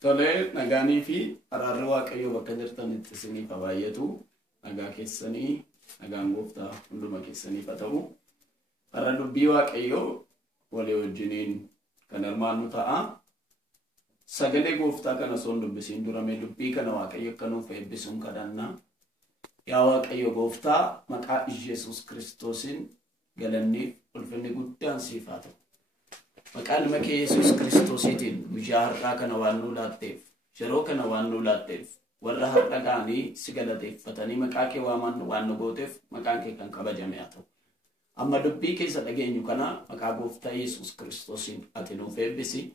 Tole nagaanii fi araarri waaqayyoo bakka jirtanitti isiniif haa baay'atu. Nagaa keessanii nagaan gooftaa hunduma keessaniif haa ta'u. Har'a dubbii waaqayyoo walii wajjiniin kan armaan nu ta'a. Sagalee gooftaa kana son dubbisiin durame dubbii kana waaqayyo akka nuuf eebbisuun kadhanna. Yaa waaqayyo gooftaa maqaa Yesuus Kiristoosiin galanniif ulfinni guddaan siif haa ta'u. Maqaan makee Yesuus Kiristoosiitiin guyyaa har'aa kana waan nu laatteef, yeroo kana waan nu laatteef, warra har'a ga'anii si galateeffatanii maqaa kee waaman waan nu gooteef maqaan kee kan kabajame haa ta'u. Amma dubbii keessa dhageenyu kana maqaa gooftaa Yesuus Kiristoosiin ati nuuf eebbisi.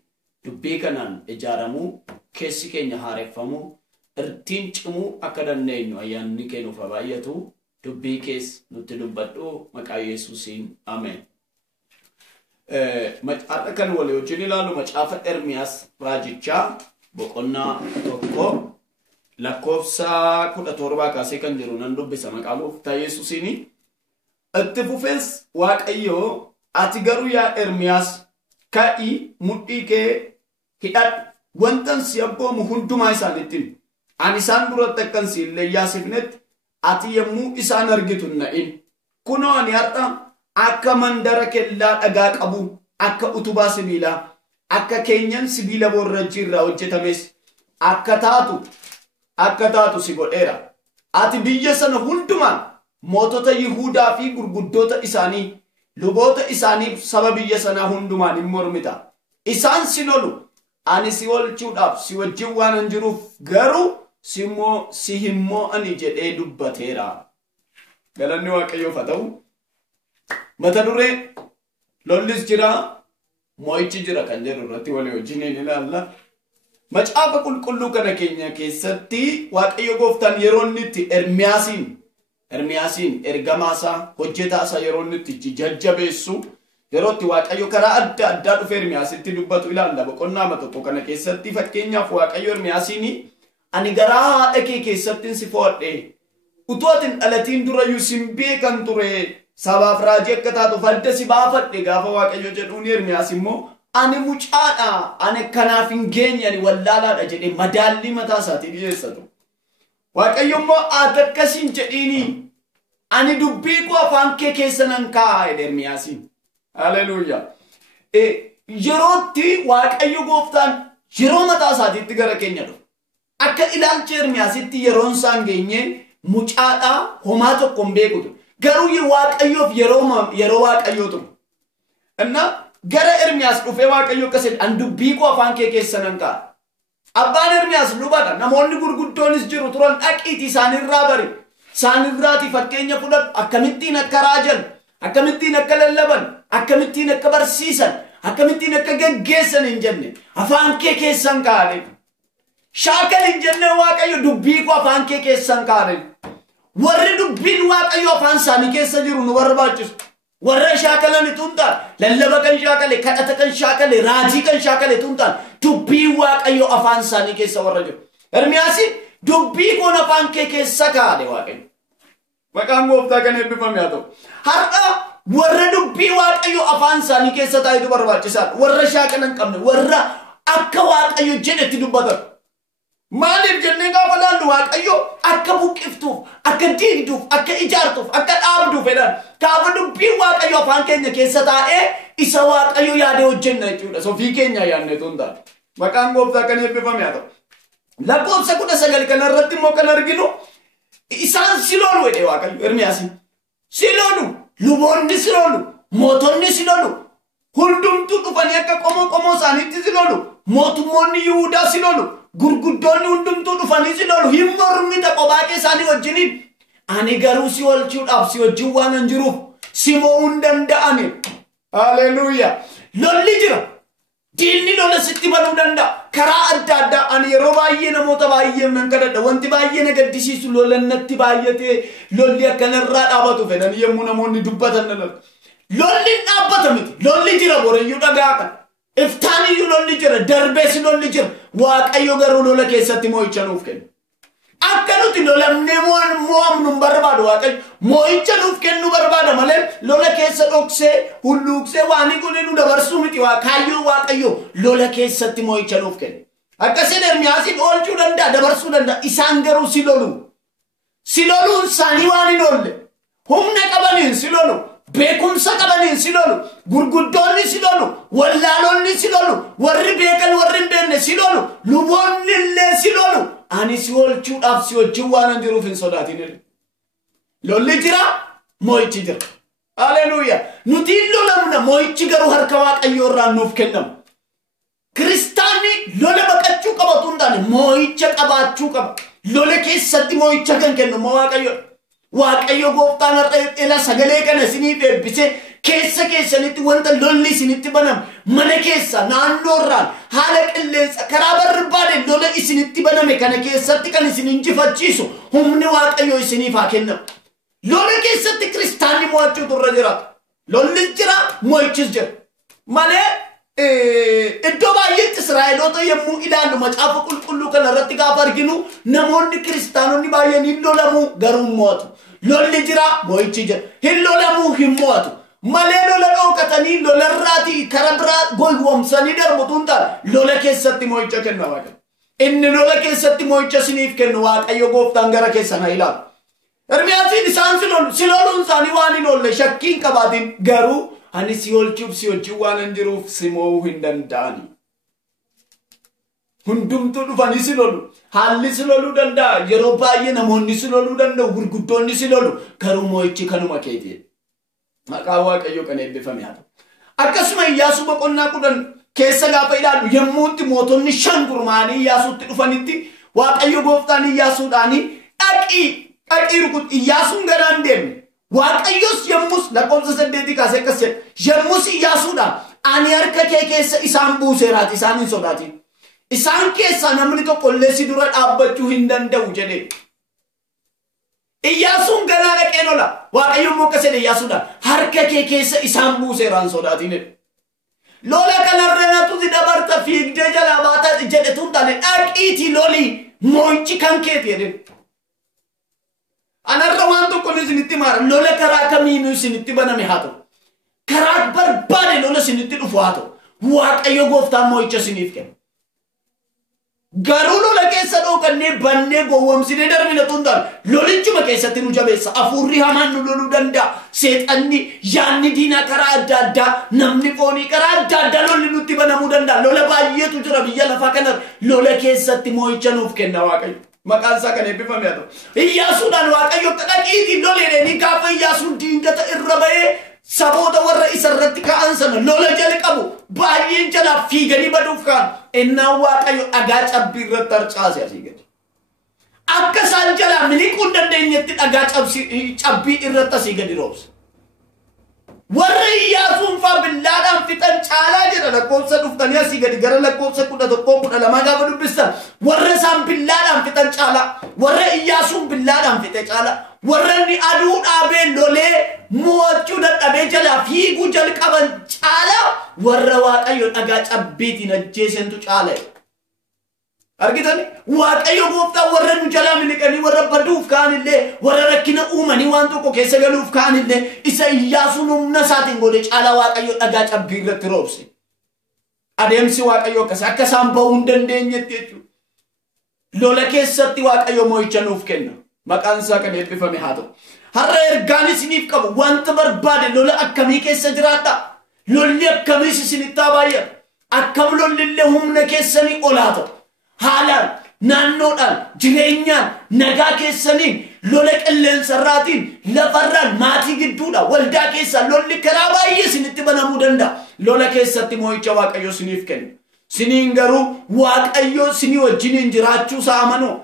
Dubbii kanaan ijaaramuu, keessi keenya haareffamuu, irtiin cimuu akka dandeenyu ayyaanni kee nuuf haa baay'atu. Dubbii keessa nutti dubbadhu maqaa Yesuusiin ameen. Har'a kan walii wajjin ilaalu macaafa Ermiyaas raajichaa boqonnaa 1 lakkoofsa 17 kaasee kan jiru nan dubbisa maqaa gooftaa Yesuusiin. Itti fufees waaqayyoo ati garuu yaa Ermiyaas ka'ii mudhii kee hidhadhu wantan si abboomu hundumaa isaaniittiin ani isaan duratti akkan si illee yaasifnetti ati yommuu isaan argitu na'in kunoo ani har'a akka mandara kellaa dhagaa qabu akka utubaa sibiilaa akka keenyan sibiila borrajjii irraa hojjetames akka taatu si godheera. Ati biyya sana hundumaan mootota Yihuudaa fi gurguddoota isaanii luboota isaaniif saba biyya sanaa hundumaan hin mormita. Isaan si lolu ani si oolchuudhaaf si wajjin waan hin jiruuf garuu si hin mo'ani jedhee dubbateera. Galanni waaqayyoof haa ta'u. Mata duree lollis jira mo'ichi jira kan jedhu irratti walii wajjin ilaalla. Macaafa qulqulluu kana keenya keessatti waaqayyo gooftaan yeroo inni itti Ermiyaasiin ergamaasaa hojjetaasaa yeroo inni itti jajjabeessu yeroo itti waaqayyo karaa adda addaa dhufe Ermiyaasitti dubbatu ilaalla. Boqonnaa tokko kana keessatti fakkeenyaaf waaqayyo Ermiyaasiin ani garaa haadha kee keessatti si fo'adhe utuu ati hin dhalatiin durayyuu sin beekan ture. Sabaaf raajii akka taatu fadda si baafadhe gaafa waaqayyo jedhuun Ermiyaas immoo ani mucaadha ani kanaaf hin geenye ani wallaalaadha jedhee madaallii mataa isaatii dhiyeessatu. Waaqayyo immoo ati akkasiin jedhiini ani dubbii koo afaan kee keessa nan kaa'a jedhe Ermiyaasiin. Haleluuyaa. Yerootti waaqayyo gooftaan yeroo mataa isaatiitti gara keenya dhufu. Akka ilaalcha Ermiyaasitti yeroon isaan geenye mucaadha homaa tokko hin beekutu. Garuu waaqayyoof yeroo waaqayyoo ture. Inna gara Ermiyaas dhufee waaqayyo akkas jedhe ani dubbii koo afaan kee keessa nan kaa'a. Abbaan Ermiyaas lubaadha. Namoonni gurguddoonis jiru turan dhaqiitii isaanirraa bari. Isaanirraati fakkeenya fudhadhu akkamittiin akka raajan, akkamittiin akka lallaban, akkamittiin akka barsiisan, akkamittiin akka gaggeessan hin jenne afaan kee keessan kaa'e. Shaakal hin jenne waaqayyo dubbii koo afaan kee keessan kaa'e. Warri dubbiin waaqayyo afaan isaanii keessa jiru nu barbaachisu. Warra shaakalan tuntaan lallaba kan shaakale, kadhata kan shaakale, raajii kan shaakale tuntaan dubbiin waaqayyo afaan isaanii keessa warra jiru. Ermiyaasiin dubbii koon afaan kee keessa kaa'e waaqayyo. Maqaan gooftaa kan eebbifame haa ta'u. Har'a warra dubbii waaqayyo afaan isaanii keessa taa'etu barbaachisaadha. Warra shaakalan qabne, warra akka waaqayyo jedhetti dubbatan. Maaliif jennee gaafa laallu waaqayyo akka buqqiftuuf, akka diigduuf, akka ijaartuuf, akka dhaabduuf jedhan gaafa dubbiin waaqayyo afaan keenya keessa taa'ee isa waaqayyo yaade hojjenna jechuudha. Ofii keenya yaadne tun taate. Maqaan gooftaa kan eebbifame haa ta'u. Lakkoofsa 19 kanarratti immoo kan arginu isaan si lolu jedhe waaqayyo Ermiyaasiin. Si lolu, luboonni si lolu, mootonni si lolu, hundumtuu dhufanii akka qomoo isaaniitti si lolu, mootummoonni Yihuudaa si lolu. Gurguddoonni hundumtuu dhufanii si lolu hin mormita kophaa kee isaanii wajjiniin. Ani garuu si oolchuudhaaf si wajjin waan hin jiruuf si mo'uu hin danda'ani. Haleluuyaa. Lolli jira. Diinni lola sitti banuu danda'a. Karaa adda addaa ani yeroo baay'ee namoota baay'ee nan kadhadha. Wanti baay'ee na gaddisiisu lola natti baay'atee lolli akkanarraa dhaabatu fedhanii yommuu namoonni dubbatan nan arga. Lolli hin dhaabbata miti. Lolli jira boreeyyuu dhagaa kan. Iftaaniyyuu lolli jira, darbees lolli jira. Waaqayyo garuu lola keessatti mo'icha nuuf kenna. Akka nuti lolamnee mo'amnu hin barbaadu waaqayyo. Mo'icha nuuf kennu barbaada malee lola keessa dhoksee hulluuqsee waan kun nu dabarsuu miti. Waaqayyo lola keessatti mo'icha nuuf kenna. Akkasiin Ermiyaasiin oolchuu danda'a, dabarsuu danda'a. Isaan garuu si lolu. Si loluun isaanii waan hin oolle. Humna qabaniin si lolu. Beekumsa qabaniin si lolu. Gurguddoonni si lolu. Wallaalonni si lolu. Warri beekan warri hin beekne si lolu. Luboonni illee si lolu. Ani si oolchuudhaaf si wajjin waan jiruuf hin sodaatin. Lolli jira, moo'ichi jira. Haleluuyaa. Nuti hin lolamna, moo'ichi garuu harka Waaqayyoo irraa nuuf kennamu. Kiristaanni lola baqachuu qabatu hin taane moo'icha qabaachuu qaba. Lola keessatti moo'icha kan kennu Waaqayyo. Waaqayyo gooftaan har'a sagalee kana isiniif eebbisee keessa keessanitti wanta lolli isinitti baname mana keessa naannoorraan haala qilleensa karaa barbaade lola isinitti baname kana keessatti kan isin injifachiisu humni Waaqayyo isiniif haa kennamu. Lola keessatti kiristaanni mo'achuu turre jiraata. Lolli jira, moo'ichis jira. Malee iddoo baay'eetti Israa'eloota yommuu ilaallu macaafa qulqulluu kana irratti gaafa arginu namoonni kiristaanonni baay'een hin lolamu garuu mo'atu. Lolli jira, moo'ichi jira. Hin lolamu hin mo'atu. Malee lola dhookatanii lolarraatii kara biraa gowwoomsanii darbutu hin taane lola keessatti moo'icha kenna Waaqayyo. Inni lola keessatti moo'icha isiniif kennu Waaqayyo gooftaan gara keessan haa ilaalu. Ermiyaasiin isaan si loluun isaanii waan hin oolle shakkiin qabaatiin garuu ani si oolchuuf si wajjin waan hin jiruuf si mo'uu hin danda'ani. Hundumtuu dhufanii si lolu. Haalli si loluu danda'a. Yeroo baay'ee namoonni si loluu danda'u. Gurguddoonni si lolu. Garuu moo'ichi kanuma keetii. Maqaan Waaqayyoo kan eebbifame haa ta'u. Akkasuma Iyyaasuu boqonnaa 10 keessa gaafa ilaallu yommuu itti mootonni 5 gurmaa'anii Iyyaasuutti dhufanitti Waaqayyo gooftaan Iyyaasuudhaanii dhaqii rukut Iyyaasuun ganaan deemne. Waaqayyos yommus lakkoofsa 8 kaasee akkas jedhe yommus Iyyaasuudhaan ani harka kee keessa isaan buuseeraati isaan hin sodaatin. Isaan keessaa namni tokko illee si dura dhaabbachuu hin danda'u jedhe. Iyyaasuun ganaa dhaqee lola. Waaqayyo immoo akkas jedhe Iyyaasuudhaan harka kee keessa isaan buuseeraan sodaatin. Lola kanarra natu si dabarta fiigdee jalaa baata jedhetu hin taane dhaqiitii lolii moo'ichi kan keeti jedhe. Anarra waan tokko isinitti maara lola karaa kamiinuu isinitti baname haa ta'u. Karaa barbaade lola isinitti dhufu haa ta'u. Waaqayyo gooftaan moo'icha isiniif kenna. Garuu lola keessa dhookannee bannee gowwoomsinee darbina tun taane lolichuma keessatti nu jabeessa. Hafuurri hamaan nu loluu danda'a. Seexanni yaanni diinaa karaa adda addaa namni foonii karaa adda addaa lolli nutti banamuu danda'a. Lola baay'eetu jira biyya lafaa kanarra lola keessatti moo'icha nuuf kenna Waaqayyo. Maqaan isaa kan eebbifame haa ta'u. Iyyaasuudhaan Waaqayyo dhaqiitii loleedhanii gaafa Iyyaasuun diingata irra ba'ee saboota warra isa irratti ka'an sana lola jalqabu baay'een jalaa fiiganii baduuf ka'an ennaan Waaqayyo dhagaa cabbii irratti harcaase asii gadi. Akka isaan jalaa miliquu hin dandeenyetti dhagaa cabbii irratti asii gadi roobse. Warra Iyyaasuun faa billaadhaan fixan caalaa jedha lakkoofsa dhuftanii asii gadi gara lakkoofsa 11-12 gaafa dubbistan warra isaan billaadhaan fixan caalaa warra Iyyaasuun billaadhaan fixe caalaa warra inni aduu dhaabee lolee mo'achuu dadhabee jalaa fiiguu jalqaban caalaa warra Waaqayyo dhagaa cabbiitiin ajjeesentu caalaa. Argitani Waaqayyo gooftaan warra nu jalaa miliqanii warra baduuf ka'anillee warra rakkina uumanii waan tokko keessa galuuf ka'anillee isa Iyyaasuun humna isaatiin godhe caalaa Waaqayyo dhagaa cabbii irratti roobse. Adeemsi Waaqayyo akka isaan ba'uu hin dandeenyetti jechuudha. Lola keessatti Waaqayyo moo'icha nuuf kenna. Maqaan isaa kan eebbifame haa ta'u. Har'a ergaan isiniif qabu wanta barbaade lola akkamii keessa jiraata. Lolli akkamiis isinitti haa baay'atu. Akkam lollillee humna keessanii olaa ta'u. Haalaan naannoodhaan jireenyaan nagaa keessaniin lola qilleensarraatiin lafarraan maatii gidduudhaan waldaa keessaa lolli karaa baay'ee isinitti banamuu danda'a. Lola keessatti moo'icha Waaqayyo isiniif kenna. Siniin garuu Waaqayyo isinii wajjiniin jiraachuu isaa amanoo.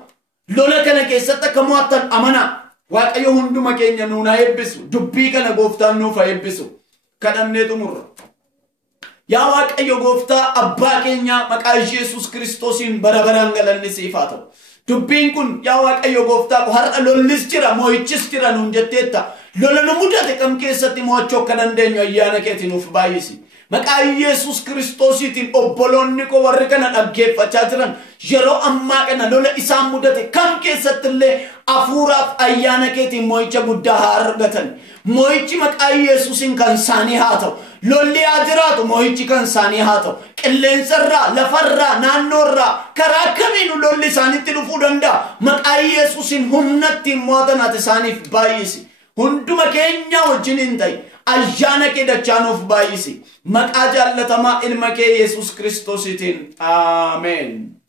Lola kana keessatti akka mo'attan amanaa. Waaqayyo hunduma keenya nuun haa eebbisu. Dubbii kana gooftaan nuuf haa eebbisu. Kadhannee xumurra. Yaa Waaqayyo gooftaa abbaa keenya maqaa Yesuus Kiristoosiin bara baraan galanni siif haa ta'u. Dubbiin kun yaa Waaqayyo gooftaa ko har'a lollis jira moo'ichis jira nuun jetteetta. Lola nu mudate kam keessatti mo'achuu akka dandeenyu ayyaana keetiin nuuf baay'isi. Maqaa Yesuus Kiristoosiitiin obboloonni koo warri kana dhaggeeffachaa jiran yeroo ammaa kana lola isaan mudate kam keessatti illee hafuuraaf ayyaana keetiin mo'icha guddaa haa argatan. Mo'ichi maqaa Yesuusiin kan isaanii haa ta'u. Lolli haa jiraatu mo'ichi kan isaanii haa ta'u. Qilleensarraa, lafarraa, naannoorraa karaa kamiinuu lolli isaanitti dhufuu danda'a. Maqaa Yesuusiin humnatti mo'atan ati isaaniif baay'isi. Hunduma keenya wajjin hin ta'i. Ayyaana kee dachaanuuf baay'isi. Maqaa jaallatamaa ilma kee Yesuus Kiristoosiitiin. Ameen.